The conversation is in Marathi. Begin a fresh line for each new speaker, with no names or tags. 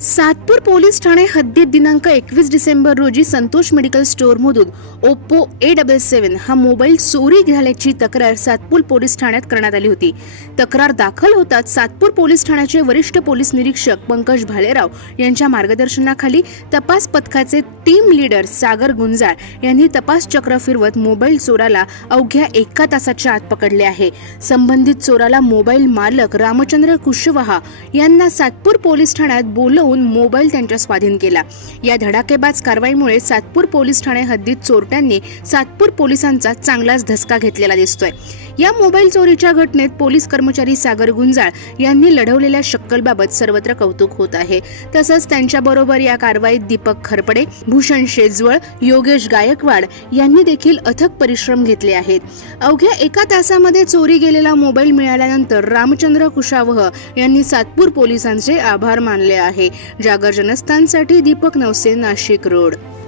सातपूर पोलीस ठाणे हद्दीत दिनांक एकवीस डिसेंबर रोजी संतोष मेडिकल स्टोअरमधून ओप्पो ए डबल सेव्हन हा मोबाईल चोरी झाल्याची तक्रार सातपूर पोलीस ठाण्यात करण्यात आली होती. तक्रार दाखल होताच सातपूर पोलीस ठाण्याचे वरिष्ठ पोलीस निरीक्षक पंकज भालेराव यांच्या मार्गदर्शनाखाली तपास पथकाचे टीम लीडर सागर गुंजाळ यांनी तपास चक्र फिरवत मोबाईल चोराला अवघ्या एका तासाच्या आत पकडले आहे. संबंधित चोराला मोबाईल मालक रामचंद्र कुशवाहा यांना सातपूर पोलीस ठाण्यात बोलवून मोबाईल त्यांच्या स्वाधीन केला. या धडाकेबाज कारवाईमुळे सातपूर पोलीस ठाणे हद्दीत चोरट्यांनी सातपूर पोलिसांचा चांगलाच धसका घेतलेला दिसतोय. या मोबाईल चोरीच्या घटनेत पोलीस कर्मचारी सागर गुंजाळ यांनी लढवलेल्या शक्कलबाबत सर्वत्र कौतुक होत आहे. तसंच त्यांच्याबरोबर या कारवाईत दीपक खरपडे भूषण शेजवळ योगेश गायकवाड यांनी देखील अथक परिश्रम घेतले आहेत. अवघ्या एका तासामध्ये चोरी गेलेला मोबाईल मिळाल्यानंतर रामचंद्र कुशावह यांनी सातपूर पोलिसांचे आभार मानले आहे. जागर जनस्थानसाठी दीपक नवसे नाशिक रोड.